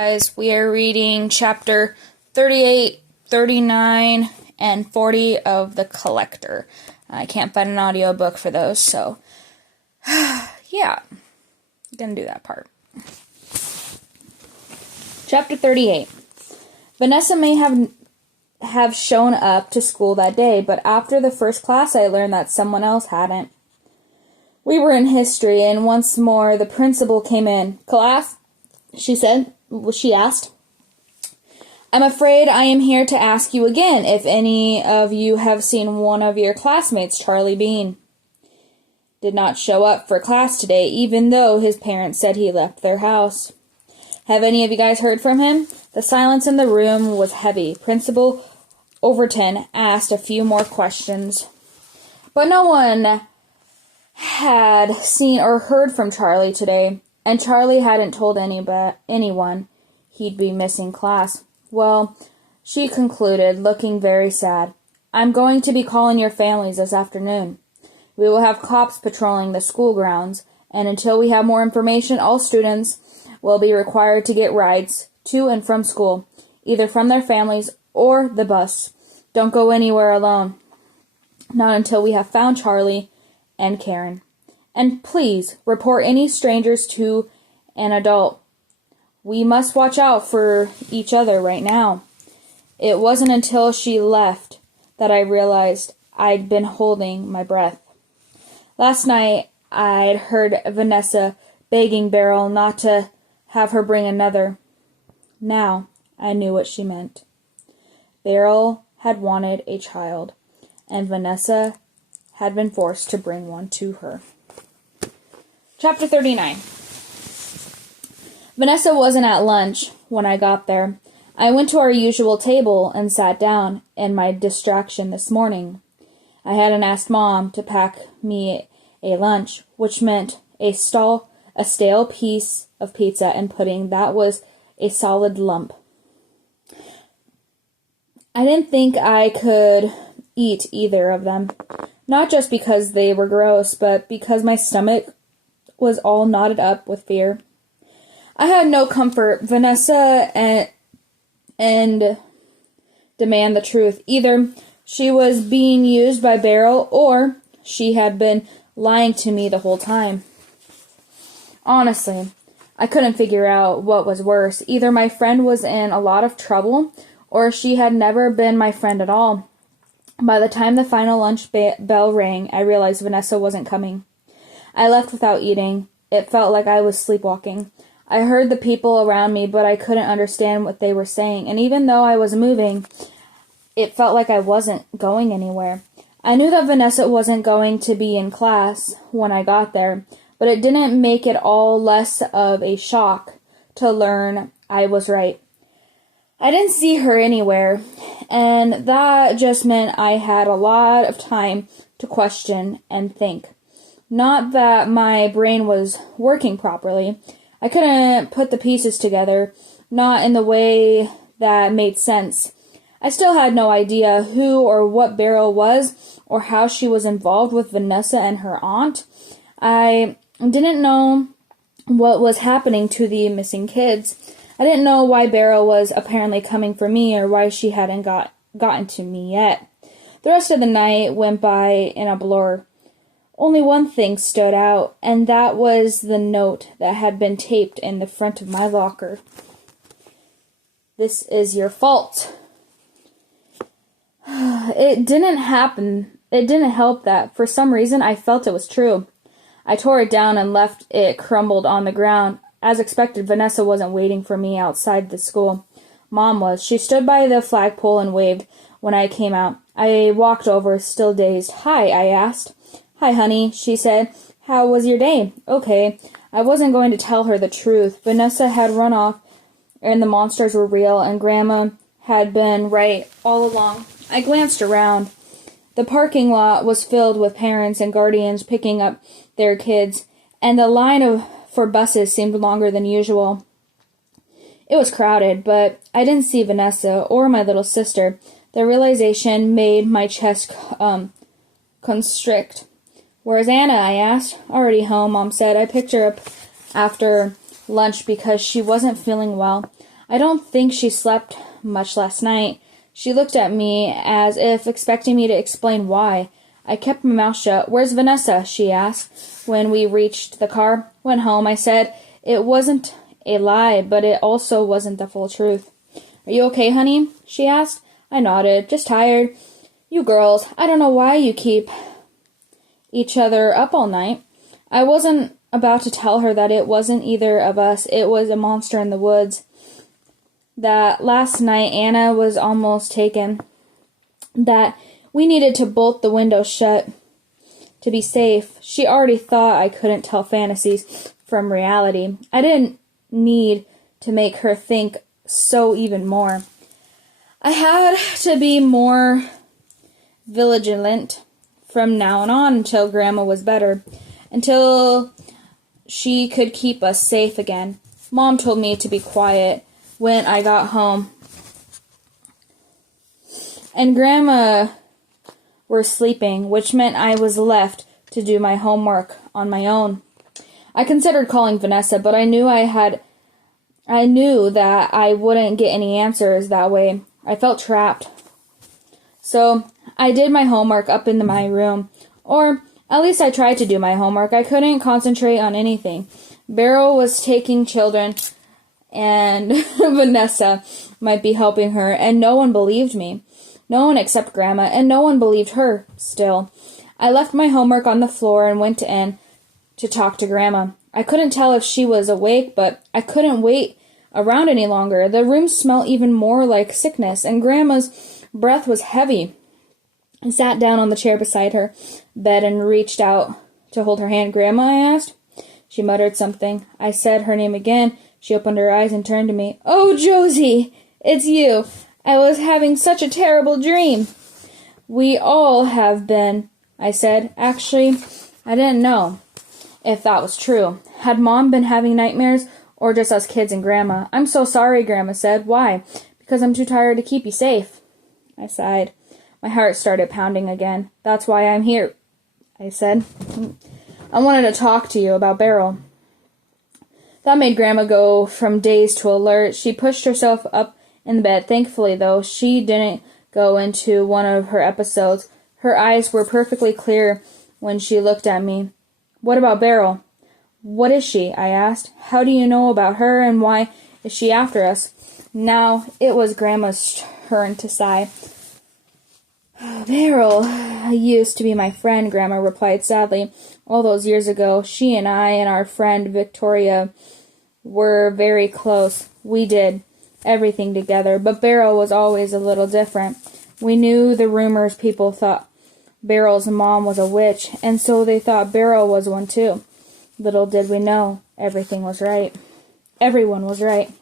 Guys, we are reading chapter 38, 39, and 40 of The Collector. I can't find an audiobook for those, so yeah, gonna do that part. Chapter 38. Vanessa may have shown up to school that day, but after the first class I learned that someone else hadn't. We were in history, and once more the principal came in. "Class?" she asked. "I'm afraid I am here to ask you again if any of you have seen one of your classmates, Charlie Bean. Did not show up for class today, even though his parents said he left their house. Have any of you guys heard from him?" The silence in the room was heavy. Principal Overton asked a few more questions, but no one had seen or heard from Charlie today, and Charlie hadn't told anyone he'd be missing class. "Well," she concluded, looking very sad, "I'm going to be calling your families this afternoon. We will have cops patrolling the school grounds, and until we have more information, all students will be required to get rides to and from school, either from their families or the bus. Don't go anywhere alone. Not until we have found Charlie and Karen. And please report any strangers to an adult. We must watch out for each other right now." It wasn't until she left that I realized I'd been holding my breath. Last night I'd heard Vanessa begging Beryl not to have her bring another. Now I knew what she meant. Beryl had wanted a child, and Vanessa had been forced to bring one to her. Chapter 39. Vanessa wasn't at lunch when I got there. I went to our usual table and sat down in my distraction this morning. I hadn't asked Mom to pack me a lunch, which meant a stale piece of pizza and pudding that was a solid lump. I didn't think I could eat either of them. Not just because they were gross, but because my stomach was all knotted up with fear. I had no comfort. Vanessa and demand the truth. Either she was being used by Beryl, or she had been lying to me the whole time. Honestly, I couldn't figure out what was worse. Either my friend was in a lot of trouble, or she had never been my friend at all. By the time the final lunch bell rang, I realized Vanessa wasn't coming. I left without eating. It felt like I was sleepwalking. I heard the people around me, but I couldn't understand what they were saying, and even though I was moving, it felt like I wasn't going anywhere. I knew that Vanessa wasn't going to be in class when I got there, but it didn't make it all less of a shock to learn I was right. I didn't see her anywhere, and that just meant I had a lot of time to question and think. Not that my brain was working properly. I couldn't put the pieces together, not in the way that made sense. I still had no idea who or what Beryl was, or how she was involved with Vanessa and her aunt. I didn't know what was happening to the missing kids. I didn't know why Beryl was apparently coming for me, or why she hadn't gotten to me yet. The rest of the night went by in a blur. Only one thing stood out, and that was the note that had been taped in the front of my locker. "This is your fault." It didn't help that, for some reason, I felt it was true. I tore it down and left it crumbled on the ground. As expected, Vanessa wasn't waiting for me outside the school. Mom was. She stood by the flagpole and waved when I came out. I walked over, still dazed. "Hi," I asked. "Hi, honey," she said. "How was your day?" "Okay." I wasn't going to tell her the truth. Vanessa had run off, and the monsters were real, and Grandma had been right all along. I glanced around. The parking lot was filled with parents and guardians picking up their kids, and the line for buses seemed longer than usual. It was crowded, but I didn't see Vanessa or my little sister. The realization made my chest constrict. "Where's Anna?" I asked. "Already home," Mom said. I picked her up after lunch because she wasn't feeling well. I don't think she slept much last night. She looked at me as if expecting me to explain why. I kept my mouth shut. Where's Vanessa? She asked when we reached the car. Went home, I said. It wasn't a lie, but it also wasn't the full truth. Are you okay, honey? She asked. I nodded. Just tired. You girls, I don't know why you keep each other up all night. I wasn't about to tell her that it wasn't either of us. It was a monster in the woods. That last night Anna was almost taken. That we needed to bolt the window shut to be safe. She already thought I couldn't tell fantasies from reality. I didn't need to make her think so even more. I had to be more vigilant from now on until Grandma was better, until she could keep us safe again. Mom told me to be quiet when I got home, and Grandma were sleeping, which meant I was left to do my homework on my own. I considered calling Vanessa, but I knew that I wouldn't get any answers that way. I felt trapped. So I did my homework up in my room, or at least I tried to do my homework. I couldn't concentrate on anything. Beryl was taking children, and Vanessa might be helping her, and no one believed me. No one except Grandma, and no one believed her still. I left my homework on the floor and went in to talk to Grandma. I couldn't tell if she was awake, but I couldn't wait around any longer. The room smelled even more like sickness, and Grandma's breath was heavy. I sat down on the chair beside her bed and reached out to hold her hand. Grandma, I asked. She muttered something. I said her name again. She opened her eyes and turned to me. Oh, Josie, it's you. I was having such a terrible dream. We all have been, I said. Actually, I didn't know if that was true. Had Mom been having nightmares, or just us kids and Grandma? I'm so sorry, Grandma said. Why? Because I'm too tired to keep you safe. I sighed. My heart started pounding again. That's why I'm here, I said. I wanted to talk to you about Beryl. That made Grandma go from dazed to alert. She pushed herself up in the bed. Thankfully, though, she didn't go into one of her episodes. Her eyes were perfectly clear when she looked at me. What about Beryl? What is she? I asked. How do you know about her, and why is she after us? Now it was Grandma's turn to sigh. Beryl used to be my friend, Grandma replied sadly. All those years ago, she and I and our friend Victoria were very close. We did everything together, but Beryl was always a little different. We knew the rumors. People thought Beryl's mom was a witch, and so they thought Beryl was one too. Little did we know, everything was right. Everyone was right.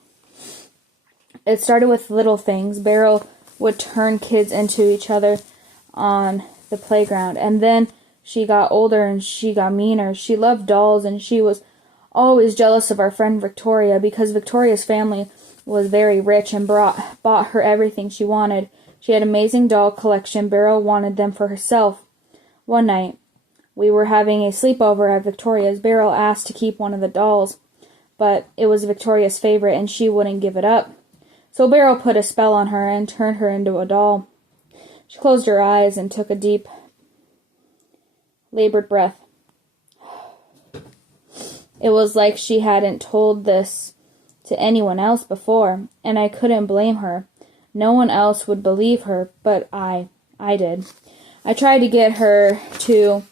It started with little things. Beryl would turn kids into each other on the playground, and then she got older and she got meaner. She loved dolls, and she was always jealous of our friend Victoria because Victoria's family was very rich and bought her everything she wanted. She had an amazing doll collection. Beryl wanted them for herself. One night, we were having a sleepover at Victoria's. Beryl asked to keep one of the dolls, but it was Victoria's favorite, and she wouldn't give it up. So Beryl put a spell on her and turned her into a doll. She closed her eyes and took a deep, labored breath. It was like she hadn't told this to anyone else before, and I couldn't blame her. No one else would believe her, but I did. I tried to get her to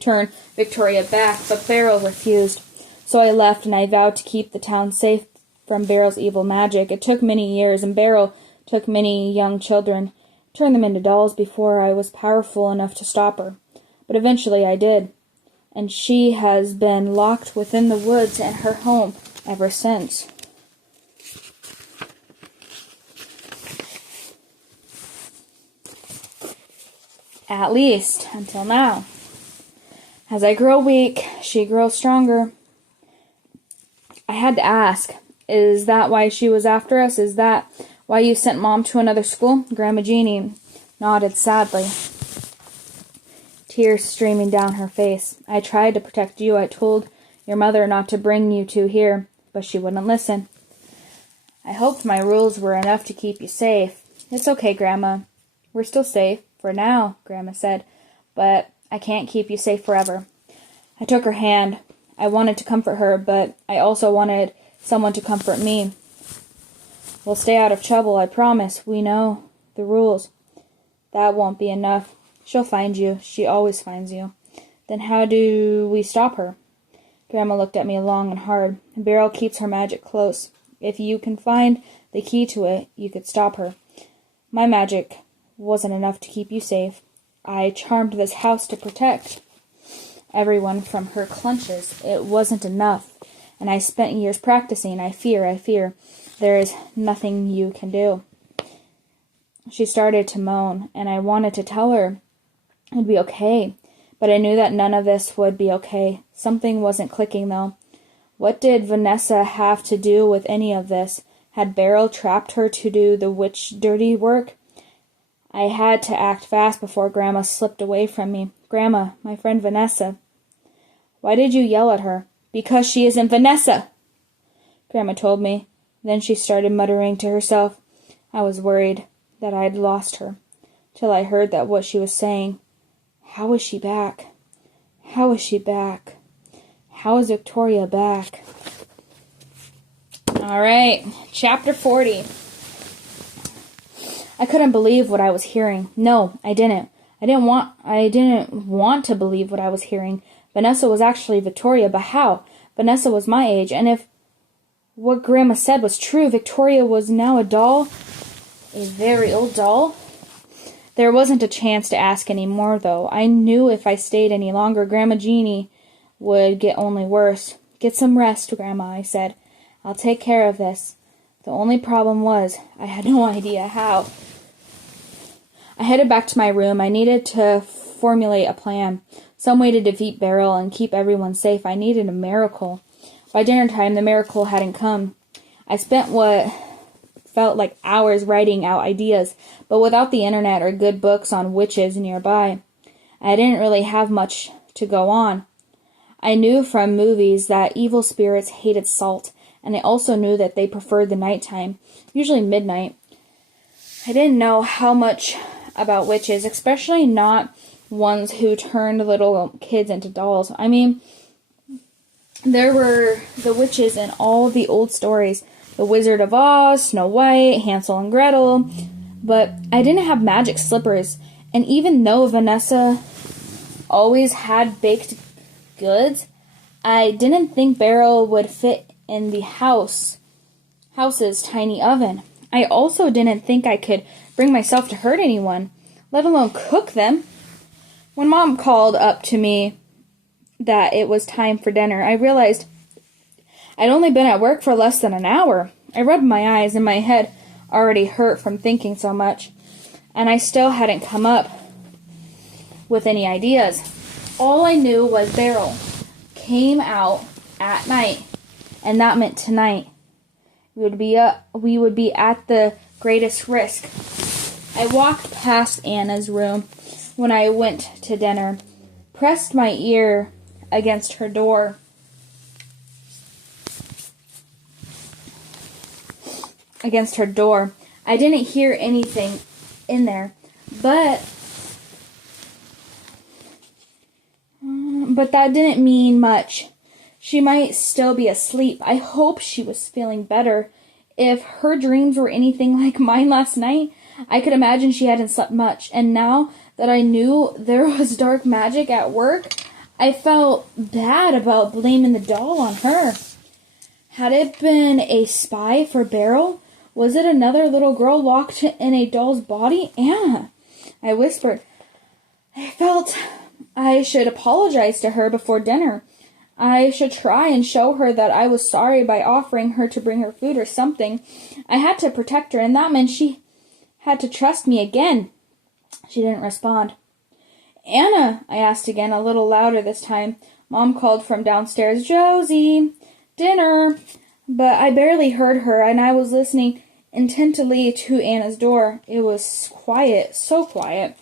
turn Victoria back, but Beryl refused. So I left, and I vowed to keep the town safe from Beryl's evil magic. It took many years, and Beryl took many young children, turned them into dolls before I was powerful enough to stop her. But eventually I did, and she has been locked within the woods and her home ever since. At least, until now. As I grow weak, she grows stronger. I had to ask, is that why she was after us? Is that why you sent Mom to another school? Grandma Jeanie nodded sadly, tears streaming down her face. I tried to protect you. I told your mother not to bring you two here, but she wouldn't listen. I hoped my rules were enough to keep you safe. It's okay, Grandma. We're still safe, for now, Grandma said, but I can't keep you safe forever. I took her hand. I wanted to comfort her, but I also wanted someone to comfort me. We'll stay out of trouble, I promise. We know the rules. That won't be enough. She'll find you. She always finds you. Then how do we stop her? Grandma looked at me long and hard. Beryl keeps her magic close. If you can find the key to it, you could stop her. My magic wasn't enough to keep you safe. I charmed this house to protect everyone from her clutches. It wasn't enough, and I spent years practicing. I fear. There is nothing you can do. She started to moan, and I wanted to tell her it'd be okay, but I knew that none of this would be okay. Something wasn't clicking, though. What did Vanessa have to do with any of this? Had Beryl trapped her to do the witch dirty work? I had to act fast before Grandma slipped away from me. Grandma, my friend Vanessa. Why did you yell at her? Because she isn't Vanessa, Grandma told me. Then she started muttering to herself. I was worried that I'd lost her, till I heard that what she was saying. How is she back? How is she back? How is Victoria back? All right, chapter 40. I couldn't believe what I was hearing. No, I didn't. I didn't want to believe what I was hearing. Vanessa was actually Victoria, but how? Vanessa was my age, and if what Grandma said was true, Victoria was now a doll, a very old doll. There wasn't a chance to ask any more, though. I knew if I stayed any longer, Grandma Jeanie would get only worse. Get some rest, Grandma, I said. I'll take care of this. The only problem was, I had no idea how. I headed back to my room. I needed to formulate a plan. Some way to defeat Beryl and keep everyone safe. I needed a miracle. By dinner time, the miracle hadn't come. I spent what felt like hours writing out ideas, but without the internet or good books on witches nearby, I didn't really have much to go on. I knew from movies that evil spirits hated salt, and I also knew that they preferred the nighttime, usually midnight. I didn't know how much about witches, especially not ones who turned little kids into dolls. I mean, there were the witches in all the old stories. The Wizard of Oz, Snow White, Hansel and Gretel. But I didn't have magic slippers. And even though Vanessa always had baked goods, I didn't think Beryl would fit in the house's tiny oven. I also didn't think I could bring myself to hurt anyone, let alone cook them. When Mom called up to me that it was time for dinner, I realized I'd only been at work for less than an hour. I rubbed my eyes and my head already hurt from thinking so much, and I still hadn't come up with any ideas. All I knew was Beryl came out at night, and that meant tonight. We would be at the greatest risk. I walked past Anna's room when I went to dinner, pressed my ear against her door. I didn't hear anything in there, but that didn't mean much. She might still be asleep. I hope she was feeling better. If her dreams were anything like mine last night, I could imagine she hadn't slept much. And now that I knew there was dark magic at work, I felt bad about blaming the doll on her. Had it been a spy for Beryl? Was it another little girl locked in a doll's body? Anna, I whispered. I felt I should apologize to her before dinner. I should try and show her that I was sorry by offering her to bring her food or something. I had to protect her, and that meant she had to trust me again. She didn't respond. Anna, I asked again, a little louder this time. Mom called from downstairs, Josie, dinner. But I barely heard her, and I was listening intently to Anna's door. It was quiet, so quiet.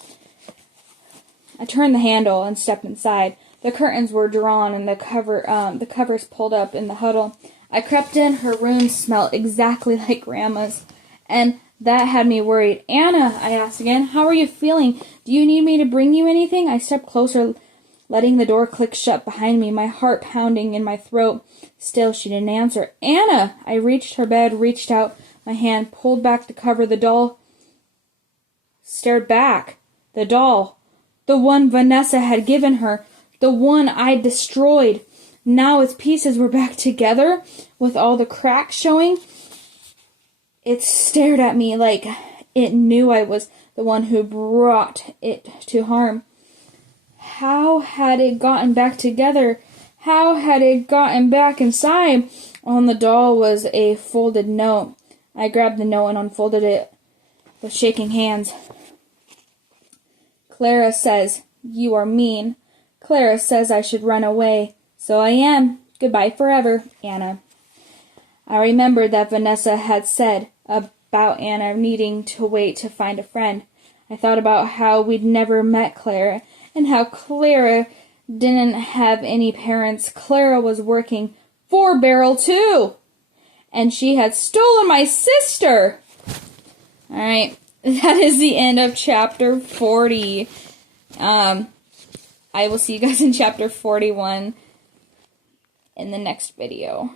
I turned the handle and stepped inside. The curtains were drawn and the covers pulled up in the huddle. I crept in. Her room smelled exactly like Grandma's, and that had me worried. "Anna," I asked again, "how are you feeling? Do you need me to bring you anything?" I stepped closer, letting the door click shut behind me, my heart pounding in my throat. Still, she didn't answer. "Anna!" I reached her bed, reached out my hand, pulled back the cover. The doll stared back. The doll. The one Vanessa had given her. The one I'd destroyed. Now its pieces were back together, with all the cracks showing. It stared at me like it knew I was the one who brought it to harm. How had it gotten back together? How had it gotten back inside? On the doll was a folded note. I grabbed the note and unfolded it with shaking hands. "Clara says you are mean. Clara says I should run away. So I am. Goodbye forever, Anna." I remembered that Vanessa had said about Anna needing to wait to find a friend. I thought about how we'd never met Clara, and how Clara didn't have any parents. Clara was working for Beryl, too! And she had stolen my sister! Alright, that is the end of chapter 40. I will see you guys in chapter 41 in the next video.